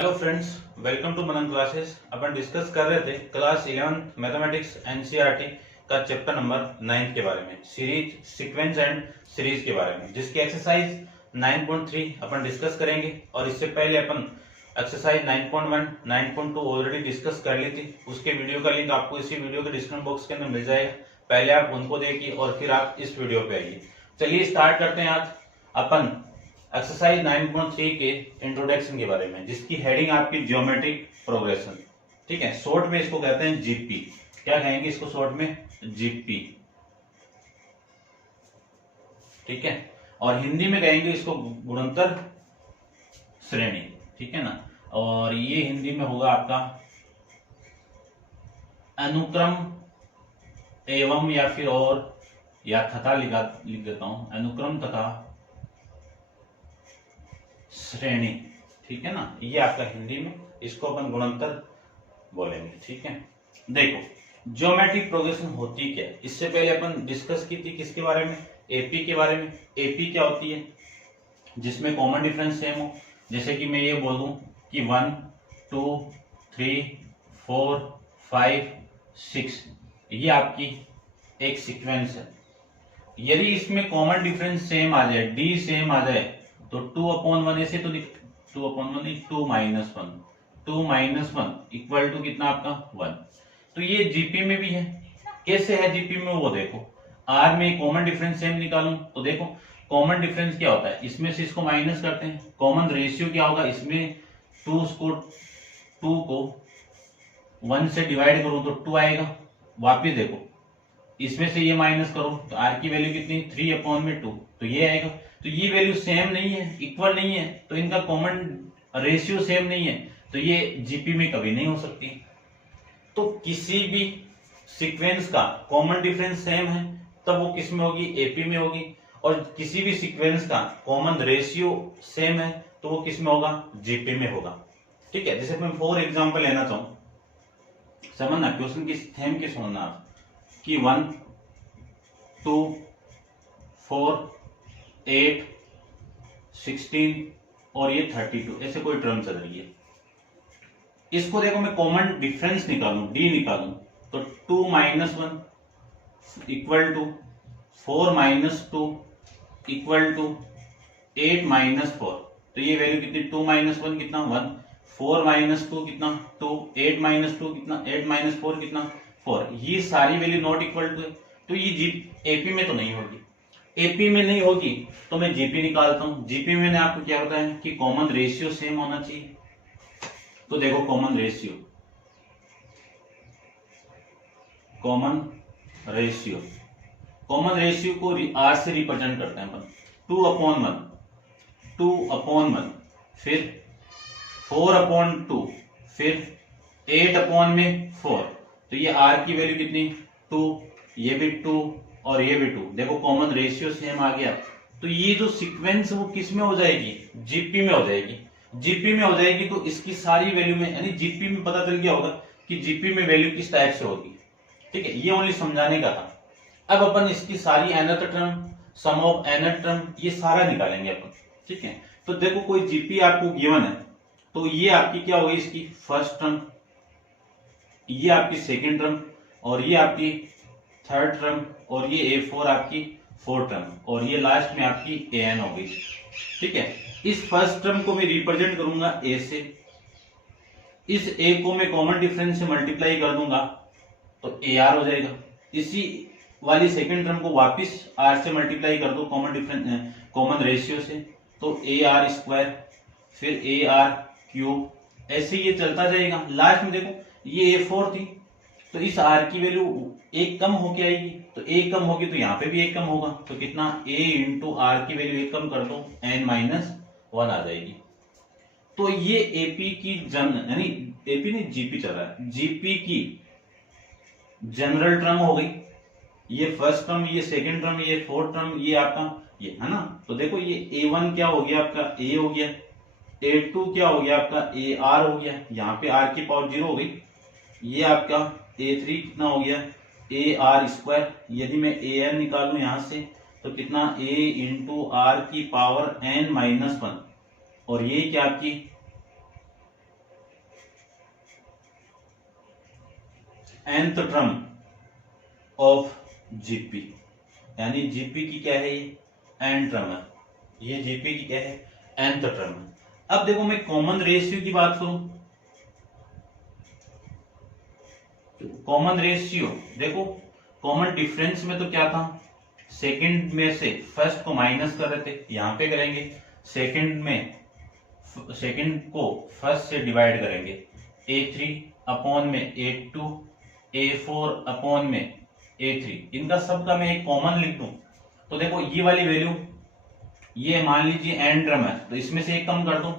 Hello friends, welcome to Manan classes. अपन discuss कर रहे थे क्लास 11 मैथमेटिक्स एनसीईआरटी का चैप्टर नंबर 9 के बारे में, सीरीज सीक्वेंस एंड सीरीज के बारे में, जिसकी एक्सरसाइज 9.3 अपन डिस्कस करेंगे। और इससे पहले अपन एक्सरसाइज 9.1 9.2 ऑलरेडी डिस्कस कर ली थी। उसके वीडियो का लिंक आपको इसी वीडियो के डिस्क्रिप्शन बॉक्स के अंदर मिल जाएगा। पहले आप उनको देखिए और फिर आप इस वीडियो पे आइए। चलिए स्टार्ट करते हैं आज अपन एक्सरसाइज 9.3 के इंट्रोडक्शन के बारे में, जिसकी हेडिंग आपकी ज्योमेट्रिक प्रोग्रेशन। ठीक है, शॉर्ट में इसको कहते हैं जीपी। क्या कहेंगे इसको शॉर्ट में? जीपी। ठीक है, और हिंदी में कहेंगे इसको गुणनतर श्रेणी। ठीक है ना, और ये हिंदी में होगा आपका अनुक्रम एवं या फिर और या तथा लिख देता हूं, अनुक्रम तथा श्रेणी। ठीक है ना, ये आपका हिंदी में, इसको अपन गुणनतर बोलेंगे। ठीक है, देखो ज्योमेट्रिक प्रोग्रेशन होती क्या है, इससे पहले अपन डिस्कस की थी किसके बारे में? एपी के बारे में। एपी क्या होती है? जिसमें कॉमन डिफरेंस सेम हो। जैसे कि मैं ये बोल दूं कि 1 2 3 4 5 6, ये आपकी एक सीक्वेंस है। यदि इसमें कॉमन डिफरेंस सेम आ जाए, डी सेम आ जाए, तो 2/1 ऐसे तो 2/1 नहीं, 2 - 1, 2 - 1 इक्वल टू कितना आपका 1। तो ये जीपी में भी है। कैसे है जीपी में वो देखो। आर में कॉमन डिफरेंस सेम निकालूं तो देखो कॉमन डिफरेंस क्या होता है, इसमें से इसको माइनस करते हैं। कॉमन रेशियो क्या होगा, इसमें 2 को 1 से डिवाइड करूं तो 2 आएगा। वापिस देखो, इसमें से ये माइनस करो तो आर की वैल्यू कितनी? 3/2, तो ये आएगा। तो ये वैल्यू सेम नहीं है, इक्वल नहीं है, तो इनका कॉमन रेशियो सेम नहीं है, तो ये जीपी में कभी नहीं हो सकती। तो किसी भी सीक्वेंस का कॉमन डिफरेंस सेम है तब वो किस में होगी? एपी में होगी। और किसी भी सीक्वेंस का कॉमन रेशियो सेम है तो वो किस में होगा? जीपी में होगा। ठीक है, जैसे मैं फॉर एग्जाम्पल लेना चाहूं, समझना क्वेश्चन की थीम की समझना आप, कि 1 2 4 8 16 और ये 32 ऐसे कोई टर्म चल रही है। इसको देखो मैं कॉमन डिफरेंस निकालूं, डी निकालूं, तो 2 - 1 इक्वल टू 4 - 2 इक्वल टू 8 - 4। तो ये वैल्यू कितनी? 2 - 1 कितना? 1, 4 - 2 कितना? 2, 8 - 2 कितना? 8 - 4 कितना? 4। ये सारी वैल्यू नॉट इक्वल टू है, तो ये एपी में तो नहीं होगी। एपी में नहीं होगी तो मैं जीपी निकालता हूं। जीपी में आपको क्या बताया कि कॉमन रेशियो सेम होना चाहिए। तो देखो कॉमन रेशियो को आर से रिप्रेजेंट करते हैं अपन। 2/1 फिर 4/2 फिर 8/4। तो ये आर की वैल्यू कितनी? 2, ये भी 2 और ये भी 2। देखो कॉमन रेशियो सेम आ गया, तो ये जो सीक्वेंस वो किस में हो जाएगी? जीपी में हो जाएगी। जीपी में हो जाएगी तो इसकी सारी वैल्यू में, यानी जीपी में पता चल गया होगा कि जीपी में वैल्यू किस टाइप से होगी। ठीक है, ये ओनली समझाने का था। अब अपन इसकी सारी nth term, sum of nth term, ये सारा निकालेंगे अपन। ठीक है, तो देखो कोई जीपी आपको गिवन है, तो ये आपकी क्या होगी? इसकी फर्स्ट टर्म, ये आपकी सेकेंड टर्म, और ये आपकी थर्ड टर्म, और ये A4 आपकी फोर्थ टर्म, और ये लास्ट में आपकी AN होगी। ठीक है, इस फर्स्ट टर्म को मैं रिप्रेजेंट करूंगा A से, इस A को मैं कॉमन डिफरेंस से मल्टीप्लाई कर दूंगा तो AR हो जाएगा। इसी वाली सेकेंड टर्म को वापिस R से मल्टीप्लाई कर दो कॉमन रेशियो से, तो AR², फिर AR³, ऐसे ये चलता जाएगा। लास्ट में देखो ये A4 थी, तो इस R की वैल्यू 1 कम होके आएगी, तो 1 कम होगी तो यहाँ पे भी 1 कम होगा, तो कितना? A × R की वैल्यू 1 कम कर दो, N - 1 आ जाएगी। तो ये एपी की यानी एपी नहीं, जीपी चल रहा है, जीपी की जनरल टर्म हो गई। ये फर्स्ट टर्म, ये सेकेंड टर्म, ये फोर्थ टर्म, ये आपका ये है ना। तो देखो ये A1 क्या हो गया आपका? A हो गया। A2 क्या हो गया आपका? AR हो गया। यहाँ पे R की पावर 0 हो गई। ये आपका A3 कितना हो गया? AR²। यदि मैं AN निकालू यहां से तो कितना? A × R की पावर N - 1, और ये क्या आपकी nth टर्म ऑफ जीपी, यानी जीपी की क्या है, ये n टर्म है, ये जीपी की क्या है, nth टर्म है। अब देखो मैं कॉमन रेशियो की बात करूं, कॉमन रेशियो देखो, कॉमन डिफरेंस में तो क्या था, सेकंड में से फर्स्ट को माइनस कर रहे थे, यहां पे करेंगे सेकंड में सेकंड को फर्स्ट से डिवाइड करेंगे, a3 अपॉन में a2, a4 अपॉन में a3, इनका सबका मैं एक कॉमन लिख दूं तो देखो ये वाली वैल्यू, ये मान लीजिए n टर्म है तो इसमें से एक कम कर दूं,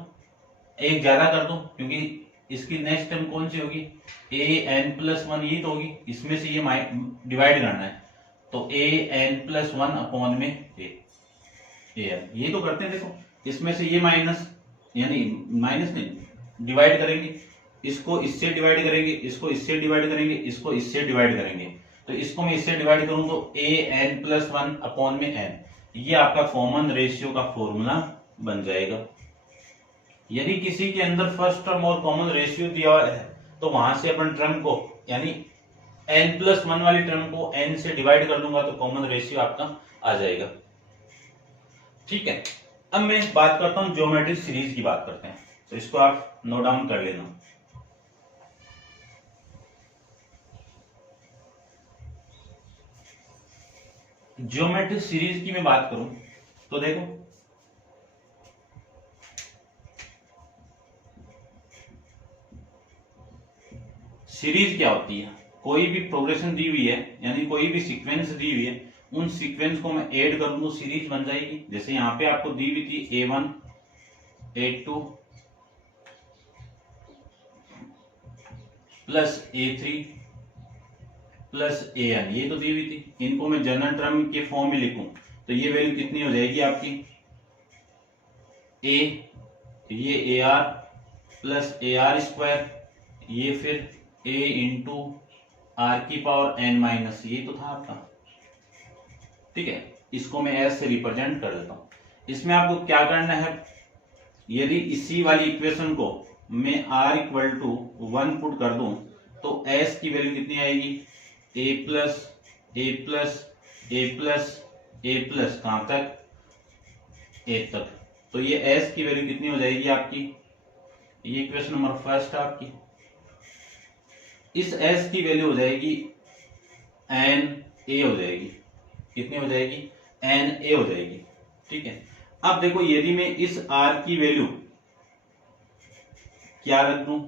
एक ज्यादा कर दूं, क्योंकि इसकी नेक्स्ट टर्म कौन सी होगी, an+1 ये तो होगी, इसमें से ये डिवाइड करना है तो an+1 अपॉन में a, ये तो करते हैं। देखो इसमें से ये माइनस, यानी माइनस नहीं, डिवाइड करेंगे, इसको इससे डिवाइड करेंगे, इसको इससे डिवाइड करेंगे, इसको इससे डिवाइड करेंगे, तो इसको मैं इससे डिवाइड करूं तो an+1 अपॉन में n, ये आपका कॉमन रेशियो का फॉर्मूला बन जाएगा। यदि किसी के अंदर फर्स्ट टर्म और कॉमन रेशियो दिया हुआ है तो वहां से अपन टर्म को, यानी n+1 वाली टर्म को n से डिवाइड कर दूंगा तो कॉमन रेशियो आपका आ जाएगा। ठीक है, अब मैं बात करता हूं ज्योमेट्रिक सीरीज की बात करते हैं, तो इसको आप नोट डाउन कर लेना। ज्योमेट्रिक सीरीज की मैं बात करूं तो देखो सीरीज क्या होती है, कोई भी प्रोग्रेशन दी हुई है, यानी कोई भी सीक्वेंस दी हुई है, उन सीक्वेंस को मैं ऐड कर दूं तो सीरीज बन जाएगी। जैसे यहां पे आपको दी हुई थी a1 a2 plus a3 plus an, ये तो दी हुई थी, इनको मैं जनरल टर्म के फॉर्म में लिखूं तो ये वैल्यू कितनी हो जाएगी आपकी, ये ar प्लस ar², ये फिर a इंटू r की पावर n माइनस, ये तो था आपका। ठीक है, इसको मैं s से रिप्रेजेंट कर देता हूं। इसमें आपको क्या करना है, यदि इसी वाली इक्वेशन को मैं r = 1 पुट कर दूं तो s की वैल्यू कितनी आएगी, a plus a plus a plus a plus कहां तक, 1 तक, तो ये s की वैल्यू कितनी हो जाएगी आपकी, ये इक्वेशन नंबर फर्स्ट आपकी। इस s की वैल्यू हो जाएगी na हो जाएगी, कितनी हो जाएगी, na हो जाएगी। ठीक है, अब देखो यदि मैं इस r की वैल्यू क्या रख दूं,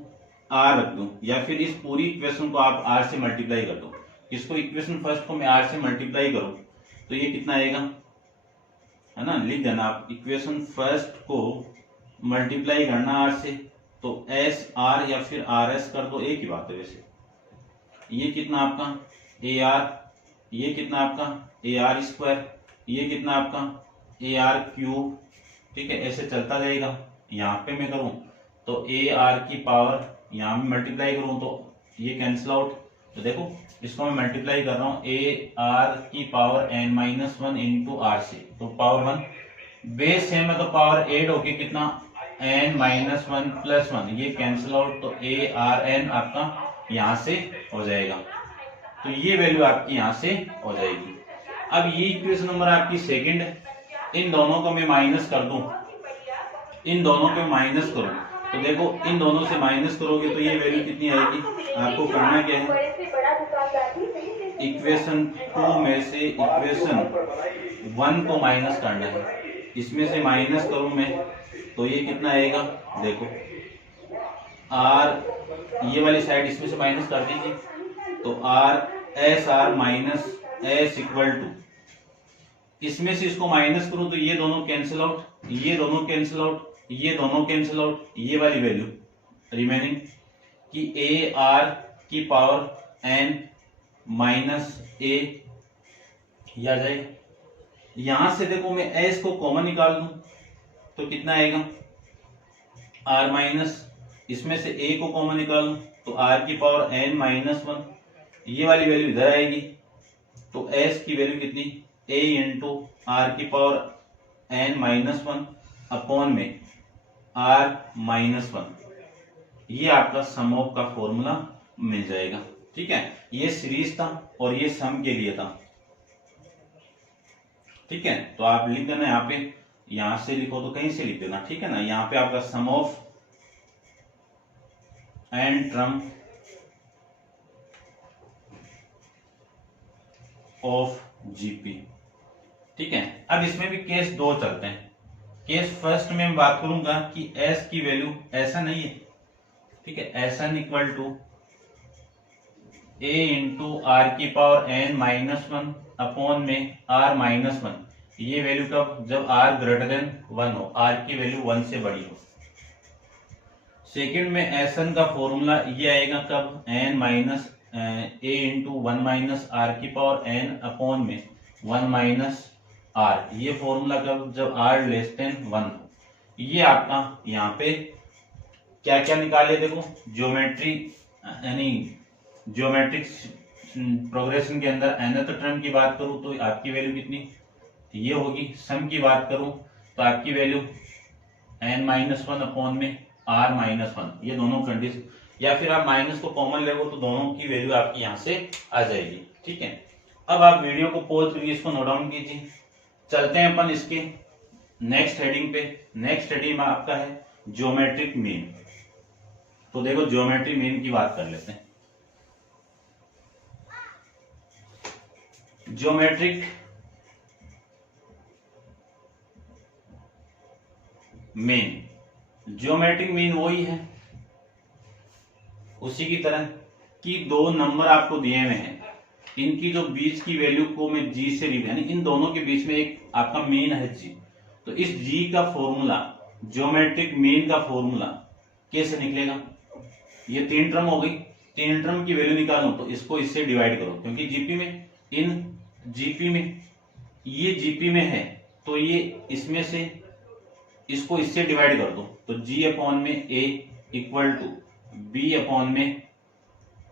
r रख दूं, या फिर इस पूरी इक्वेशन को आप r से मल्टीप्लाई कर दो, इसको इक्वेशन फर्स्ट को मैं r से मल्टीप्लाई करूं तो ये कितना आएगा, है ना, लिख देना आप, इक्वेशन फर्स्ट को मल्टीप्लाई करना r से तो एस आर या फिर आर एस कर दो, एक ही बात है वैसे। ये कितना आपका ए आर, ये कितना आपका ए आर स्क्वायर, ये कितना आपका ए आर क्यूब। ठीक है, ऐसे चलता जाएगा। यहाँ पे मैं करूं तो ए आर की पावर, यहाँ में मल्टीप्लाई करूं तो ये कैंसिल आउट, तो देखो इसको मैं मल्टीप्लाई कर रहा हूँ ए आर की पावर n-1 इंटू आर से, तो पावर 1, बेस सेम है तो पावर 8 होके कितना n-1 प्लस 1, ये कैंसिल आउट, तो ए आर एन आपका यहाँ से हो जाएगा, तो ये वैल्यू आपकी यहाँ से हो जाएगी। अब ये इक्वेशन नंबर आपकी सेकंड है, इन दोनों को मैं माइनस कर दूं, इन दोनों को माइनस करूं तो देखो इन दोनों से माइनस करोगे तो ये वैल्यू कितनी आएगी, आपको करना क्या है, इक्वेशन 2 में से इक्वेशन 1 को माइनस करना है। इसमें से माइनस करूं मैं तो ये कितना आएगा, देखो आर, ये वाली साइड इसमें से माइनस कर दीजिए, तो R S R minus S equal to, इसमें से इसको माइनस करूं तो ये दोनों कैंसिल आउट, ये दोनों कैंसिल आउट, ये दोनों कैंसिल आउट, ये वाली वैल्यू रिमेनिंग कि ए आर की पावर एन माइनस ए आ जाएगा। यहां से देखो मैं एस को कॉमन निकाल दूं तो कितना आएगा, आर माइनस, इसमें से ए को कॉमन निकाल दूं तो आर की पावर n-1, ये वाली वैल्यू इधर आएगी, तो एस की वैल्यू कितनी, a इंटू आर की पावर n-1 अपॉन में r-1, ये आपका सम ऑफ का फॉर्मूला मिल जाएगा। ठीक है, ये सीरीज था और ये सम के लिए था। ठीक है, तो आप लिख देना यहाँ पे, यहां से लिखो तो कहीं से लिख देना, ठीक है ना। यहाँ पे आपका sum of n term of GP. ठीक है, अब इसमें भी केस दो चलते हैं। केस फर्स्ट में मैं बात करूंगा कि एस की वैल्यू ऐसा नहीं है, ठीक है, S n equal to a into are की power n minus one upon में आर माइनस वन। ये वैल्यू कब, जब आर ग्रेटर देन वन हो, आर की वैल्यू वन से बड़ी हो। सेकेंड में एस n का फॉर्मूला ये आएगा कब, N minus A into one minus R की पावर एन अपॉन में वन माइनस आर। ये फॉर्मूला कब, जब आर लेस देन वन हो। ये आपका यहाँ पे क्या क्या निकाले, देखो ज्योमेट्री यानी ज्योमेट्रिक प्रोग्रेशन के अंदर nth टर्म की बात करूं तो आपकी वैल्यू कितनी ये होगी। सम की बात करूं तो आपकी value n minus one upon में r माइनस वन, ये दोनों कंडीशन, या फिर आप माइनस को कॉमन ले तो दोनों की वैल्यू आपकी यहाँ से आ जाएगी। ठीक है, अब आप वीडियो को पॉज करके इसको नोट डाउन कीजिए। चलते हैं अपन इसके नेक्स्ट हेडिंग पे। नेक्स्ट हेडिंग में आपका है ज्योमेट्रिक मीन। तो देखो ज्योमेट्रिक मीन की बात कर लेते हैं। ज्योमेट्रिक मीन, ज्योमेट्रिक मीन वही है उसी की तरह कि दो नंबर आपको दिए हुए हैं, इनकी जो बीच की वैल्यू को मैं जी से यानी इन दोनों के बीच में एक आपका मीन है जी। तो इस जी का फॉर्मूला, ज्योमेट्रिक मीन का फॉर्मूला कैसे निकलेगा। ये तीन टर्म हो गई, तीन टर्म की वैल्यू निकालो तो इसको इससे डिवाइड करो, क्योंकि जीपी में इन जीपी में ये जीपी में है तो ये इसमें से इसको इससे डिवाइड कर दो तो जी अपॉन में a equal to b upon में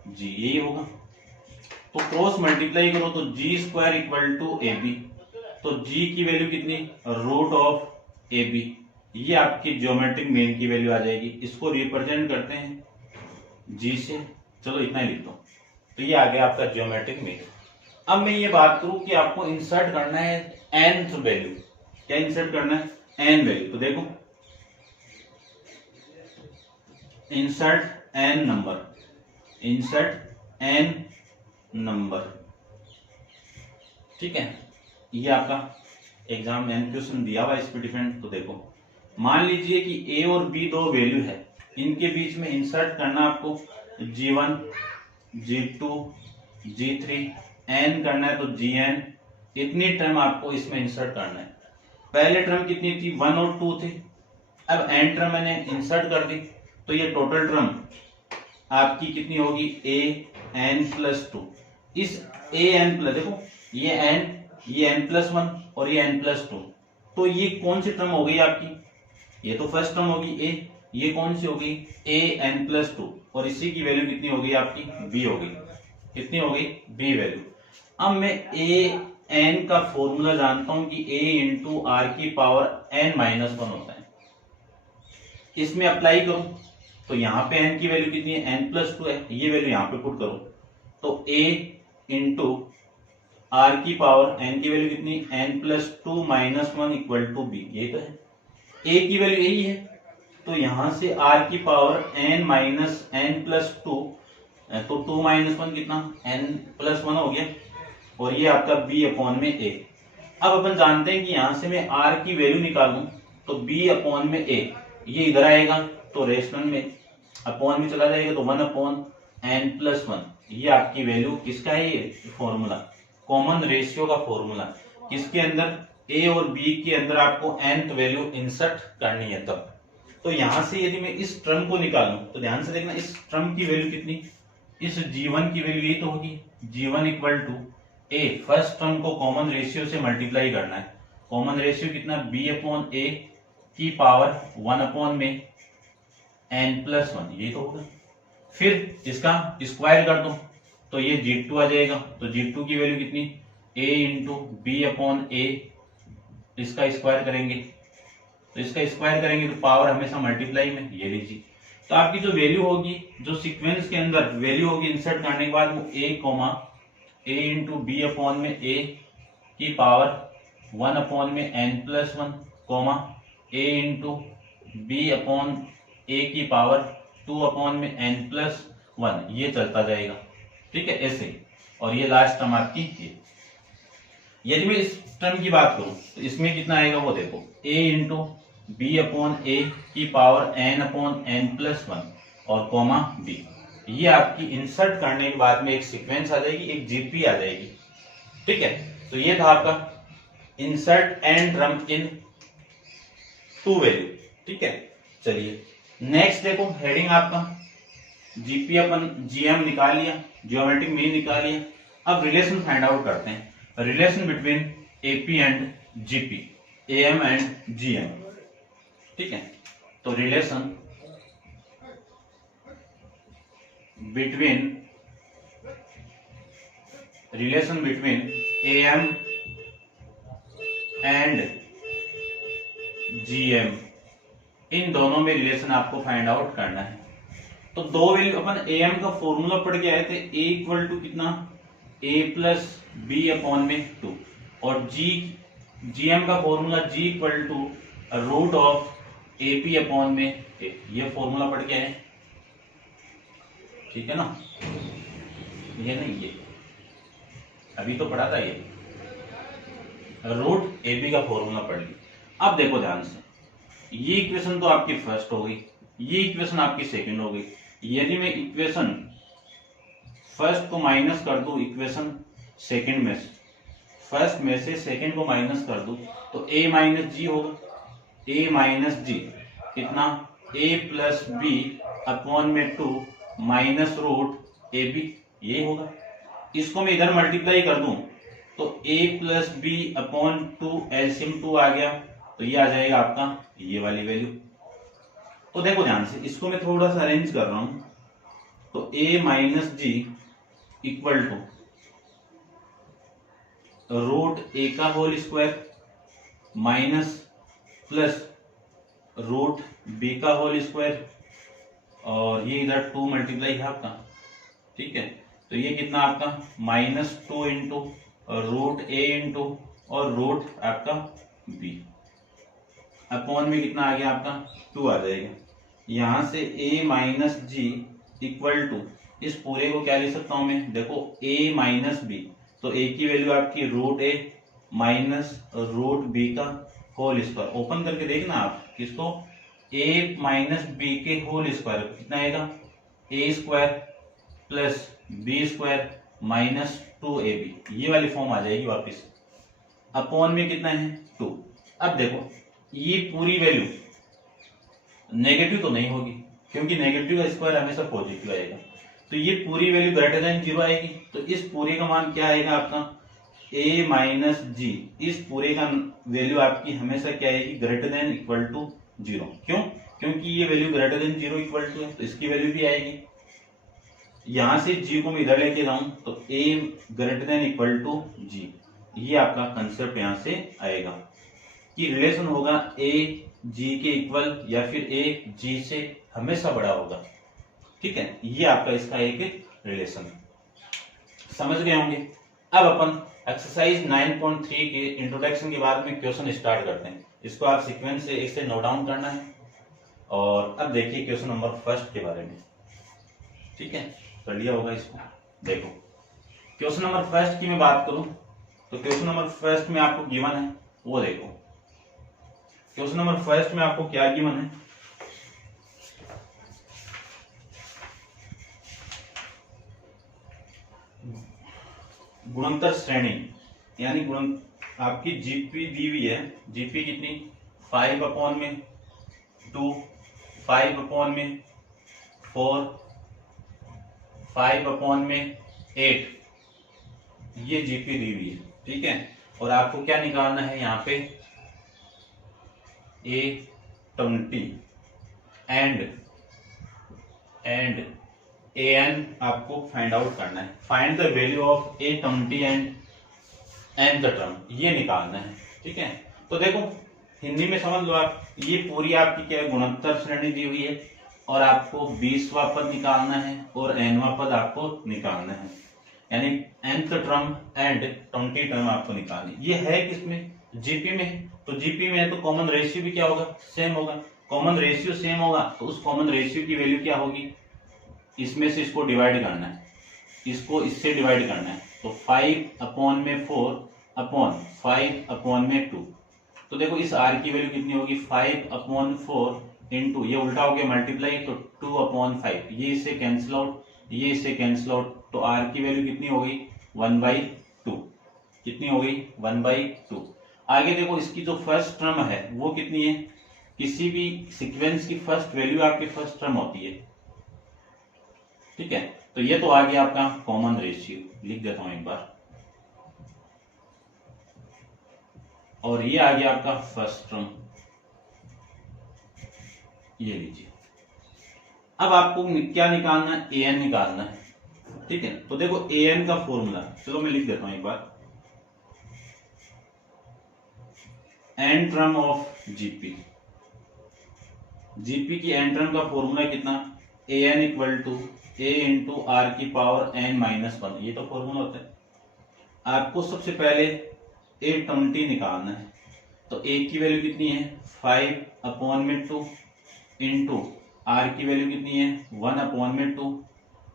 जी, यही होगा। तो क्रॉस मल्टीप्लाई करो तो G square equal to a b, तो जी की वैल्यू कितनी, रूट ऑफ ए बी। ये आपकी ज्योमेट्रिक मीन की वैल्यू आ जाएगी। इसको रिप्रेजेंट करते हैं जी से, चलो इतना ही लिख दो। तो ये आ गया आपका ज्योमेट्रिक मीन। अब मैं ये बात करूं कि आपको इंसर्ट करना है nth वैल्यू। क्या इंसर्ट करना है, n वैल्यू। तो देखो insert n number, insert n number. ठीक है, ये आपका एग्जाम में क्वेश्चन दिया हुआ इस पे डिफरेंट। तो देखो मान लीजिए कि a और b दो वैल्यू है, इनके बीच में इंसर्ट करना आपको g1 g2 g3 n करना है तो gn, इतनी टर्म आपको इसमें इंसर्ट करना है। पहले टर्म कितनी थी, 1 और 2 थे। अब n टर्म मैंने इंसर्ट कर दी तो ये टोटल टर्म आपकी कितनी होगी, a n प्लस 2। इस a n प्लस, देखो ये n, ये n प्लस 1 और ये n प्लस 2, तो ये कौन सी टर्म हो गई आपकी, ये तो फर्स्ट टर्म होगी a, ये कौन सी होगी a n प्लस 2, और इसी की वैल्यू कितनी हो गई आपकी b हो गई। कितनी हो गई, b वैल्यू। अब मैं a n का फॉर्मूला जानता हूं कि a इंटू आर की पावर n माइनस वन होता है। इसमें अप्लाई करूं तो यहाँ पे n की वैल्यू कितनी है, n प्लस 2 है, ये वैल्यू यहाँ पे पुट करो तो a इंटू आर की पावर n की वैल्यू कितनी, n plus 2 minus one equal to b, यही तो है। a की वैल्यू यही है, तो यहां से r की power n minus n plus 2, तो 2 माइनस वन कितना, n प्लस 1 हो गया, और ये आपका b अपॉन में a। अब अपन जानते हैं कि यहां से मैं r की वैल्यू निकालूं तो b अपॉन में a, ये इधर आएगा तो रेशनल में अपॉन में चला जाएगा तो 1 अपॉन n प्लस 1। ये आपकी वैल्यू किसका है, ये फॉर्मूला कॉमन रेशियो का फॉर्मूला, किसके अंदर, a और b के अंदर आपको nth वैल्यू इंसर्ट करनी है तब। तो यहां से यदि मैं इस टर्म को निकालूं तो ध्यान से देखना, इस टर्म की वैल्यू कितनी, इस g1 की वैल्यू ये तो होगी g1 equal to a, first term को कॉमन रेशियो से मल्टीप्लाई करना है। कॉमन रेशियो कितना, b अपॉन a की पावर 1 अपॉन में n प्लस 1, ये तो होगा। फिर इसका स्क्वायर कर दो तो ये g2 आ जाएगा, तो g2 की वैल्यू कितनी, a into B upon a, इसका स्क्वायर करेंगे तो इसका स्क्वायर करेंगे तो पावर हमेशा मल्टीप्लाई में, ये लीजिए तो आपकी जो वैल्यू होगी, जो सीक्वेंस के अंदर वैल्यू होगी इंसर्ट करने के बाद, वो a इंटू बी अपॉन में a की पावर 1 अपॉन में n+1 comma a into B upon a की पावर 2 अपॉन में n+1, ये चलता जाएगा। ठीक है, ऐसे। और ये लास्ट टर्म आपकी ये। यदि मैं इस टर्म की बात करूं तो इसमें कितना आएगा वो देखो, a इंटू बी अपॉन ए की पावर n अपॉन n+1 और कॉमा b। ये आपकी इंसर्ट करने के बाद में एक सीक्वेंस आ जाएगी, एक जीपी आ जाएगी। ठीक है, तो ये था आपका इंसर्ट एंड रम इन टू वैल्यू। ठीक है, चलिए नेक्स्ट देखो, हेडिंग आपका जीपी अपन जीएम निकाल लिया, ज्योमेट्रिक मीन निकाल लिया। अब रिलेशन फाइंड आउट करते हैं, relation between AP and GP, AM and GM. ठीक है, तो relation between AM and GM, इन दोनों में रिलेशन आपको फाइंड आउट करना है। तो दो वैल्यू अपन एएम का फॉर्मूला पढ़ के आए थे, ए इक्वल टू कितना, a प्लस बी अपॉन में 2, और जीएम का formula g equal to root of AP upon में a, ये फॉर्मूला पढ़ के आए। ठीक है ना, ये नहीं, ये अभी तो पढ़ा था, ये रूट AB का फॉर्मूला पढ़ लिया। अब देखो ध्यान से, ये इक्वेशन तो आपकी फर्स्ट हो गई, ये इक्वेशन आपकी सेकंड हो गई। यदि मैं इक्वेशन फर्स्ट को माइनस कर दूं इक्वेशन सेकंड में से, फर्स्ट में से सेकंड को माइनस कर दूं, तो a माइनस जी होगा, a माइनस जी कितना, a प्लस बी अपॉन में 2 माइनस रूट ए बी, यही होगा। इसको मैं इधर मल्टीप्लाई कर दूं तो a plus B upon 2 LCM 2 आ गया, तो ये आ जाएगा आपका ये वाली वैल्यू। तो देखो ध्यान से, इसको मैं थोड़ा सा अरेंज कर रहा हूं, तो a minus G equal to root a का whole square minus plus root B का होल स्क्वायर, और ये इधर 2 मल्टीप्लाई है आपका। ठीक है, तो ये कितना आपका -2 इंटू रूट ए इंटू और रूट आपका बी अपॉन में कितना आ गया आपका 2 आ जाएगा। यहां से a minus G equal to, इस पूरे को क्या ले सकता हूं मैं, देखो a माइनस बी, तो a की वैल्यू आपकी root A minus root B का होल स्क्वायर। ओपन करके देखना आप किसको, a माइनस बी के होल स्क्वायर कितना आएगा, a square plus B square minus 2ab, ये वाली फॉर्म आ जाएगी वापिस। अपॉन में कितना है 2। अब देखो ये पूरी वैल्यू नेगेटिव तो नहीं होगी, क्योंकि नेगेटिव का स्क्वायर हमेशा पॉजिटिव आएगा, तो ये पूरी वैल्यू ग्रेटर देन 0 आएगी। तो इस पूरे का मान क्या आएगा आपका, a माइनस जी, इस पूरे का वैल्यू आपकी हमेशा क्या आएगी, ग्रेटर देन इक्वल टू 0। क्यों, क्योंकि ये value greater than 0 equal to है, तो इसकी वैल्यू भी आएगी। यहां से g को मैं इधर लेके जाऊं तो a greater than equal to g, ये आपका कंसेप्ट यहां से आएगा कि रिलेशन होगा a g के इक्वल या फिर a g से हमेशा बड़ा होगा। ठीक है, ये आपका इसका एक रिलेशन समझ गए होंगे। अब अपन एक्सरसाइज 9.3 के इंट्रोडक्शन के बाद में क्वेश्चन स्टार्ट करते हैं। इसको आप सीक्वेंस से एक से नोट डाउन करना है। और अब देखिए क्वेश्चन नंबर फर्स्ट के बारे में। ठीक है, कर लिया होगा इसको। देखो क्वेश्चन नंबर फर्स्ट की मैं बात करूं तो क्वेश्चन नंबर फर्स्ट में आपको गिवन है, वो देखो क्वेश्चन नंबर फर्स्ट में आपको क्या गिवन है, गुणनतर श्रेणी, यानी गुणन आपकी जीपी दी हुई है। जीपी कितनी, 5 अपॉन में 2, 5 अपॉन में 4, 5 अपॉन में 8, ये जीपी दी हुई है। ठीक है, और आपको क्या निकालना है यहाँ पे, A20 एंड an आपको फाइंड आउट करना है। Find the value of A20 and nth term, ये निकालना है। ठीक है, तो देखो हिंदी में समझ लो आप, ये पूरी आपकी क्या है, गुणनतर श्रेणी दी हुई है। और आपको 20वां पद निकालना है और nवां पद आपको निकालना है, यानी nth टर्म एंड 20 टर्म आपको निकालनी। ये है किसमें? जीपी में है। तो जीपी में है तो कॉमन रेशियो भी क्या होगा? सेम होगा। कॉमन रेशियो सेम होगा तो उस कॉमन रेशियो की वैल्यू क्या होगी? इसमें से इसको डिवाइड करना है, इसको इससे डिवाइड करना है। तो 5/4 अपॉन 5/2। तो देखो इस r की वैल्यू कितनी होगी? 5/4 इंटू, ये उल्टा हो गया मल्टीप्लाई, तो 2/5। ये इससे कैंसिल आउट, ये इससे कैंसिल आउट, तो r की वैल्यू कितनी हो गई? 1/2। कितनी हो गई? 1/2। आगे देखो इसकी जो फर्स्ट टर्म है वो कितनी है? किसी भी सीक्वेंस की फर्स्ट वैल्यू आपकी फर्स्ट टर्म होती है, ठीक है। तो ये तो आ गया आपका कॉमन रेशियो, लिख देता हूं एक बार, और ये आ गया आपका फर्स्ट टर्म, ये लीजिए। अब आपको क्या निकालना है? an निकालना है, ठीक है। तो देखो an का फॉर्मूला, चलो मैं लिख देता हूं एक बार, n term of GP, GP की n टर्म का फॉर्मूला कितना? an equal to a into are की पावर n-1, ये तो फॉर्मूला होता है। आपको सबसे पहले a20 निकालना है, तो a की वैल्यू कितनी है? 5/2 इंटू आर की वैल्यू कितनी है? 1/2,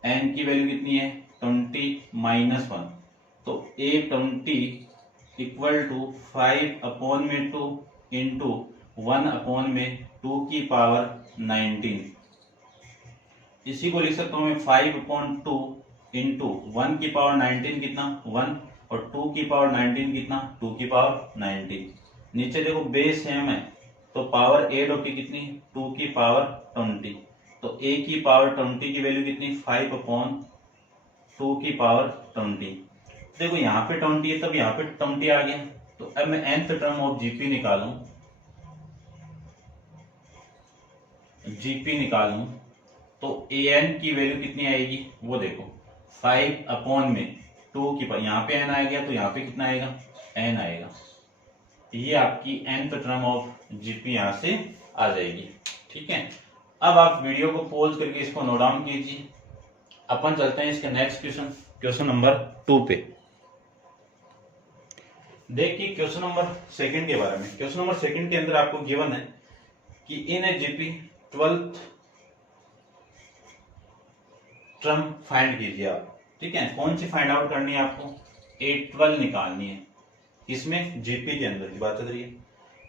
n की वैल्यू कितनी है? 20-1। तो a20 इक्वल टू 5/2 इंटू 1/2 की पावर 19। इसी को लिख सकता हूं मैं 5/2 इंटू 1 की पावर 19 कितना? 1, और 2 की पावर 19 कितना? 2 की पावर 19। नीचे देखो बेस सेम है तो पावर ऐड होती कितनी? 2 की पावर 20। तो a की पावर 20 की वैल्यू कितनी? 5/2 की पावर 20। देखो यहाँ पे 20 है तब यहाँ पे 20 आ गया। तो अब मैं nth टर्म ऑफ जीपी निकालूं, जीपी निकालूं तो an की वैल्यू कितनी आएगी वो देखो, 5/2 की, यहाँ पे n आ गया तो यहाँ पे कितना आएगा? n आएगा। ये आपकी nth टर्म ऑफ जीपी यहां से आ जाएगी, ठीक है। अब आप वीडियो को पॉज करके इसको नोट डाउन कीजिए। अपन चलते हैं इसके नेक्स्ट क्वेश्चन, क्वेश्चन नंबर 2 पे। देखिए क्वेश्चन नंबर 2 के बारे में। क्वेश्चन नंबर 2 के अंदर आपको गिवन है कि in a GP 12th term find कीजिए आप, ठीक है। कौन सी फाइंड आउट करनी है आपको? A12 निकालनी है। इसमें जीपी के अंदर की बात चल रही है,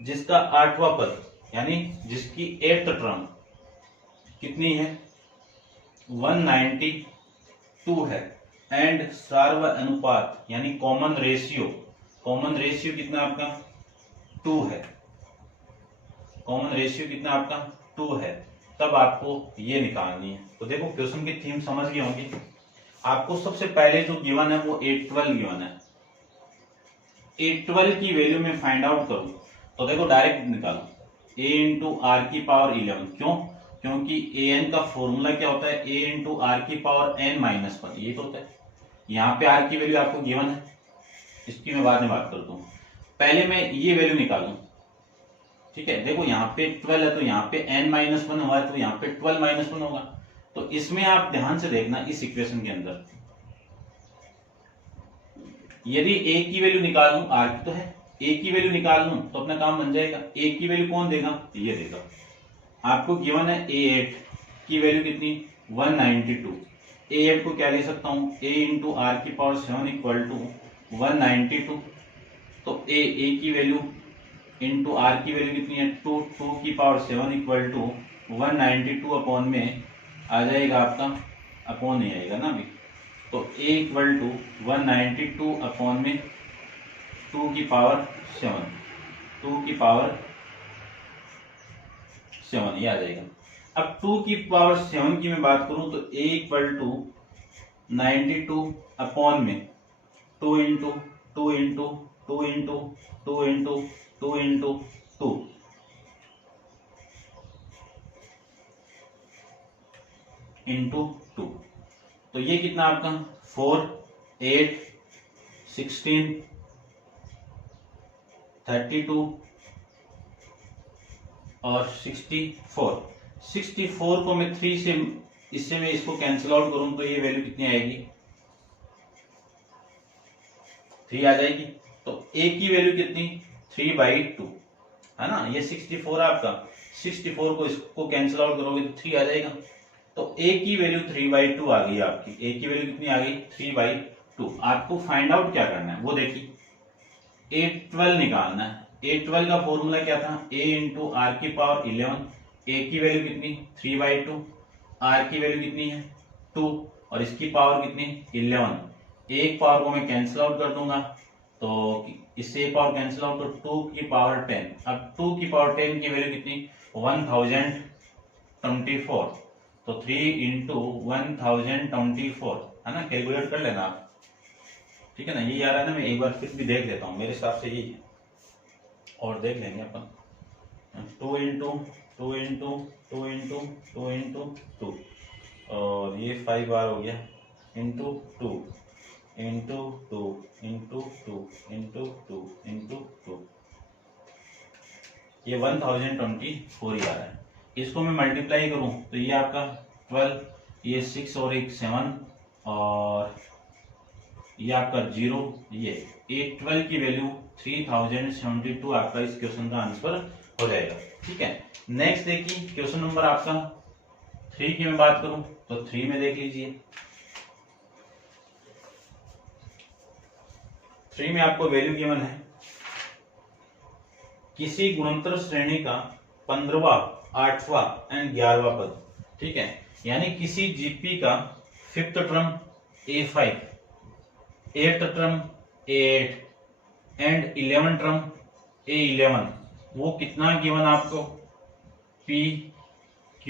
जिसका 8वां पद यानी जिसकी 8th टर्म कितनी है? 192 है, एंड सार्व अनुपात यानी कॉमन रेशियो, कॉमन रेशियो कितना आपका? 2 है। कॉमन रेशियो कितना आपका? 2 है। तब आपको ये निकालनी है। तो देखो क्वेश्चन की थीम समझ गए होंगे। आपको सबसे पहले जो गिवन है वो A12 गिवन है। A12 की वैल्यू में फाइंड आउट करूं तो देखो डायरेक्ट निकालो, a इंटू आर की पावर 11। क्यों? क्योंकि an का फॉर्मूला क्या होता है? a इंटू आर की पावर n-1, ये तो होता है। यहाँ पे r की वैल्यू आपको गिवन है, इसकी मैं बाद में बात करता हूँ। पहले मैं ये वैल्यू निकालूं, ठीक है। देखो यहाँ पे 12 है तो यहाँ पे n-1 हुआ है तो यहाँ पे 12-1 होगा। तो इसमें आप ध्यान से देखना, इस इक्वेशन के अंदर यदि a की वैल्यू निकालूं, r की तो है, a की वैल्यू निकाल लूं तो अपना काम बन जाएगा। a की वैल्यू कौन देगा? ये देगा। आपको गिवन है a8 की वैल्यू कितनी? 192। a8 को क्या ले सकता हूं? a इंटू आर की पावर 7 इक्वल टू 192। तो a की वैल्यू इंटू आर की वैल्यू कितनी है? 2 की पावर 7 इक्वल टू 192 अपॉन में आ जाएगा आपका, अपॉन नहीं आएगा ना अभी, तो a इक्वल टू 192 अपॉन में 2 की पावर 7, 2 की पावर 7 ये आ जाएगा। अब 2 की पावर 7 की मैं बात करूं तो a इक्वल टू 92 अपॉन में 2 into 2 into 2 into 2 into 2 into 2 into 2। तो ये कितना आपका? 4, 8, 16, 32 और 64। 64 को मैं 3 से, इससे मैं इसको कैंसिल आउट करूं तो ये वैल्यू कितनी आएगी, 3 आ जाएगी। तो a की वैल्यू कितनी, 3/2 है ना, ये 64 आपका, 64 को इसको कैंसिल आउट करोगे तो 3 आ जाएगा। तो a की वैल्यू 3/2 आ गई आपकी, a की वैल्यू कितनी आ गई, 3/2। आपको फाइंड आउट क्या करना है वो देखिए, A12 निकालना है। A12 का फॉर्मूला क्या था, a इंटू आर की पावर 11, a की वैल्यू कितनी 3/2, r की वैल्यू कितनी है 2 और इसकी पावर कितनी 11। एक पावर को मैं कैंसिल आउट कर दूंगा तो इससे एक पावर कैंसिल आउट तो 2 की पावर 10। अब 2 की पावर 10 की वैल्यू कितनी 1024, तो 3 इंटू 1024 है ना, कैलकुलेट कर लेना आप, ठीक है ना। ये आ रहा है ना, मैं एक बार फिर भी देख लेता हूँ, मेरे हिसाब से यही है और देख लेंगे अपन। 2 इंटू 2 इंटू 2 इंटू 2 इंटू 2 और ये 5 बार हो गया, into 2 into 2 into 2 into 2 into 2, ये 1024 ही आ रहा है। इसको मैं मल्टीप्लाई करूं तो ये आपका 12, ये 6 और एक 7 और ये आपका 0, ये A12 की वैल्यू 3072 आपका इस क्वेश्चन का आंसर हो जाएगा, ठीक है। नेक्स्ट देखिए क्वेश्चन नंबर आपका 3 की मैं बात करूं तो 3 में देख लीजिए, 3 में आपको वैल्यू गिवन है, किसी गुणनतर श्रेणी का 15वां 8वां एंड 11वां पद, ठीक है, यानी किसी जीपी का 5th term A5, 8th term A8 and 11th term A11, वो कितना गिवन आपको P Q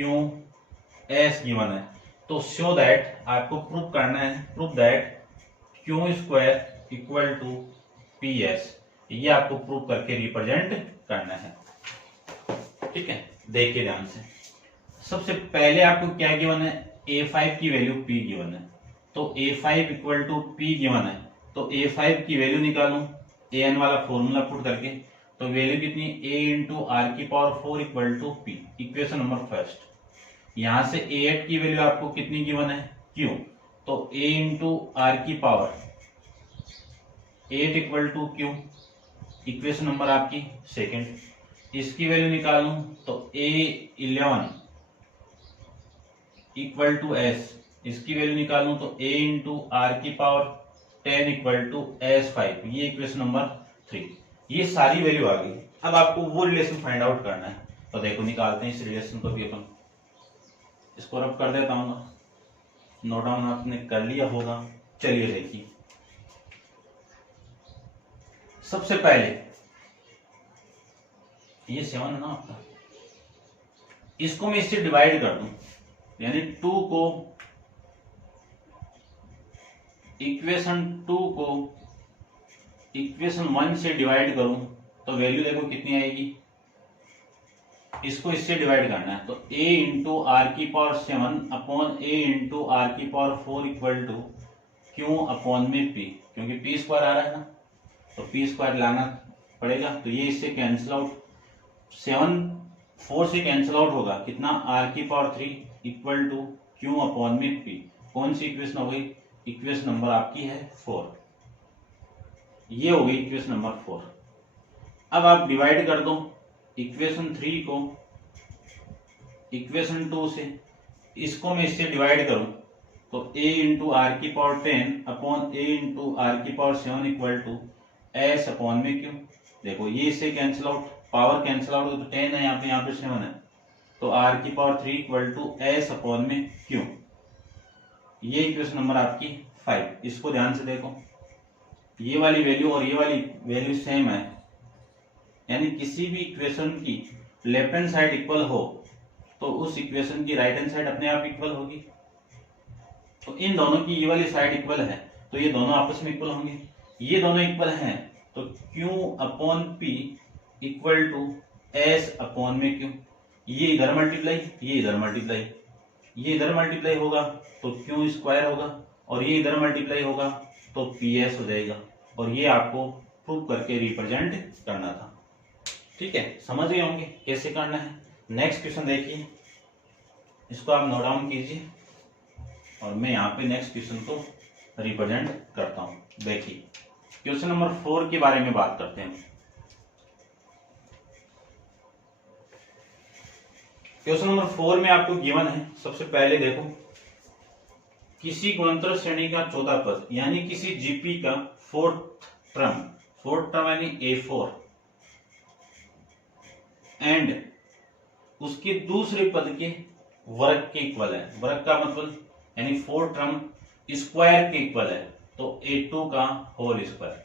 S गिवन है। तो शो दैट आपको प्रूव करना है, prove that Q² equal to PS, ये आपको प्रूव करके रिप्रेजेंट करना है, ठीक है। देखिए ध्यान से, सबसे पहले आपको क्या गिवन है, A5 की वैल्यू P गिवन है, तो A5 equal to P given है, तो A5 की वैल्यू निकालूं AN वाला फॉर्मूला पुट करके, तो वैल्यू कितनी A इंटू आर की power 4 equal to P, equation number first. यहां से A8 की वैल्यू आपको कितनी गिवन है Q, तो A इंटू आर की power 8 equal to Q, equation number आपकी सेकंड। इसकी वैल्यू निकालूं तो A11 इक्वल टू S, इसकी वैल्यू निकालूं तो A इंटू आर की पावर 10 इक्वल टू S5, ये इक्वेशन नंबर 3। ये सारी वैल्यू आ गई। अब आपको वो रिलेशन फाइंड आउट करना है, तो देखो निकालते हैं इस रिलेशन को भी अपन। इसको रब कर देता हूँ, नोट डाउन आपने कर लिया होगा। चलिए देखिए, सबसे पहले ये 7 है ना आपका, इसको मैं इससे डिवाइड कर दूं, यानी 2 को इक्वेशन 2 को इक्वेशन 1 से डिवाइड करूं तो वैल्यू देखो कितनी आएगी, इसको इससे डिवाइड करना है, तो a इंटू आर की power 7 upon a into are की power 4 equal to Q upon में P, क्योंकि P² आ रहा है ना, तो P² लाना पड़ेगा, तो ये इससे कैंसिल आउट, 7 4 से कैंसिल आउट होगा, कितना r की power 3 equal to Q upon में P। कौन सी इक्वेशन हो गई, इक्वेशन नंबर आपकी है 4, ये हो गई इक्वेशन नंबर 4। अब आप डिवाइड कर दो इक्वेशन 3 को इक्वेशन 2 से, इसको मैं इससे डिवाइड करूं तो a इंटू आर की power 10 upon a into are की power 7 equal to s upon में Q। देखो ये इससे cancel out, power cancel out, तो 10 है यहाँ पे 7 है, तो r की power 3 equal to s upon में Q, ये इक्वेशन नंबर आपकी 5। इसको ध्यान से देखो, ये वाली वैल्यू और ये वाली वैल्यू सेम है, यानी किसी भी इक्वेशन की लेफ्ट हैंड साइड इक्वल हो तो उस इक्वेशन की राइट हैंड साइड अपने आप इक्वल होगी। तो इन दोनों की ये वाली साइड इक्वल है तो ये दोनों आपस में इक्वल होंगे, ये दोनों इक्वल हैं तो Q upon P equal to S upon में Q, ये इधर मल्टीप्लाई, ये इधर मल्टीप्लाई, ये इधर मल्टीप्लाई होगा तो Q² होगा और ये इधर मल्टीप्लाई होगा तो PS हो जाएगा, और ये आपको प्रूव करके रिप्रेजेंट करना था, ठीक है। समझ गए होंगे कैसे करना है। नेक्स्ट क्वेश्चन देखिए, इसको आप नोट डाउन कीजिए और मैं यहाँ पे नेक्स्ट क्वेश्चन को रिप्रेजेंट करता हूँ। देखिए क्वेश्चन नंबर 4 के बारे में बात करते हैं। क्वेश्चन नंबर 4 में आपको गिवन है, सबसे पहले देखो, किसी गुणनतर श्रेणी का चौथा पद यानी किसी जीपी का फोर्थ टर्म यानी A4 एंड उसके दूसरे पद के वर्ग के इक्वल है। वर्ग का मतलब यानी 4 टर्म स्क्वायर के इक्वल है, तो A2 का होल स्क्वायर,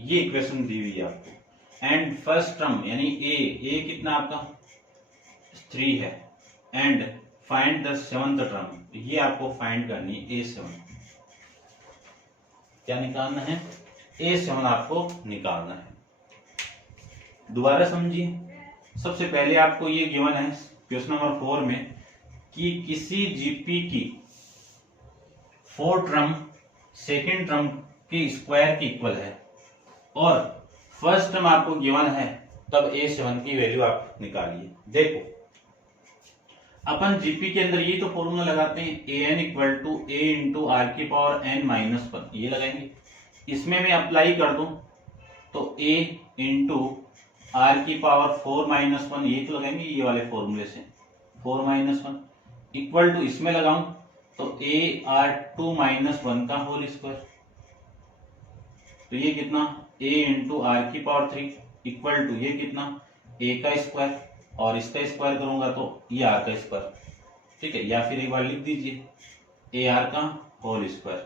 ये इक्वेशन दी हुई है आपको। एंड फर्स्ट टर्म यानी A कितना आपका 3 है, and find the 7th term, ये आपको फाइंड करनी है A7। क्या निकालना है? A7 आपको निकालना है। दोबारा समझिए, सबसे पहले आपको ये गिवन है क्वेश्चन नंबर 4 में कि किसी जीपी की 4 टर्म सेकेंड टर्म के स्क्वायर के इक्वल है और फर्स्ट टर्म आपको गिवन है, तब A7 की वैल्यू आप निकालिए। देखो अपन जीपी के अंदर ये तो फॉर्मूला लगाते हैं, an equal to a into are की पावर n माइनस 1, ये लगाएंगे। इसमें मैं अप्लाई कर दूं तो a इंटू आर की पावर 4 माइनस 1, ये तो लगाएंगे ये वाले फॉर्मूले से, 4 माइनस 1 इक्वल टू इसमें लगाऊं तो AR2 माइनस 1 का होल स्क्वायर, तो ये कितना a इंटू आर की पावर 3 इक्वल टू ये कितना a का स्क्वायर, और इसका स्क्वायर करूंगा तो ये आर का स्क्वायर, ठीक है। या फिर एक बार लिख दीजिए AR का होल स्क्वायर,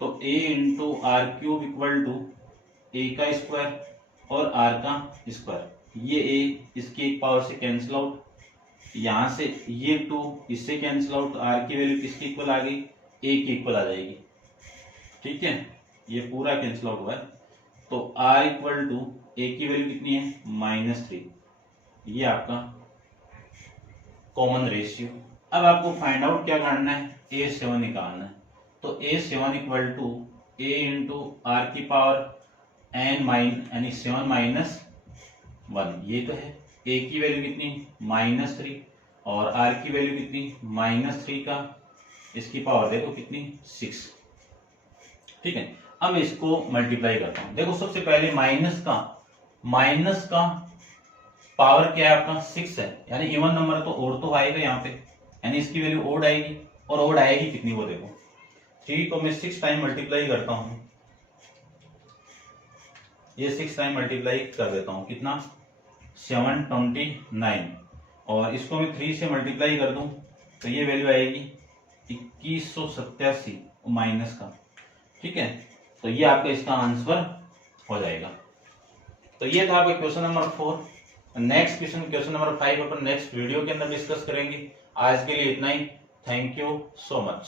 तो a into R cube equal to a का स्क्वायर और r का स्क्वायर, ये a इसकी एक पावर से कैंसिल आउट, यहां से ये 2 इससे कैंसिल आउट, r की वैल्यू किसकी इक्वल आ गई? a की इक्वल आ जाएगी, ठीक है। ये पूरा कैंसिल आउट हुआ है, तो r इक्वल टू a की वैल्यू कितनी है? -3, ये आपका कॉमन रेशियो। अब आपको फाइंड आउट क्या करना है? A7 निकालना है, तो A7 equal to a into are की पावर n यानी 7 माइनस 1, ये तो है। a की वैल्यू कितनी? -3 और r की वैल्यू कितनी? -3 का इसकी पावर देखो कितनी? 6, ठीक है। अब इसको मल्टीप्लाई करता हूं। देखो सबसे पहले माइनस का पावर क्या है आपका? 6 है, यानी इवन नंबर तो ओड तो आएगा यहाँ पे, यानी इसकी वैल्यू ओड आएगी, और ओड आएगी कितनी वो देखो, 3 को मैं 6 टाइम मल्टीप्लाई करता हूं, ये 6 टाइम मल्टीप्लाई कर देता हूं, कितना? 729, और इसको मैं 3 से मल्टीप्लाई कर दूं तो ये वैल्यू आएगी 2187 माइनस का, ठीक है। तो ये आपका इसका आंसर हो जाएगा। तो ये था आपका question number 4। Next question number 5 अपन नेक्स्ट वीडियो के अंदर डिस्कस करेंगे। आज के लिए इतना ही। Thank you so much.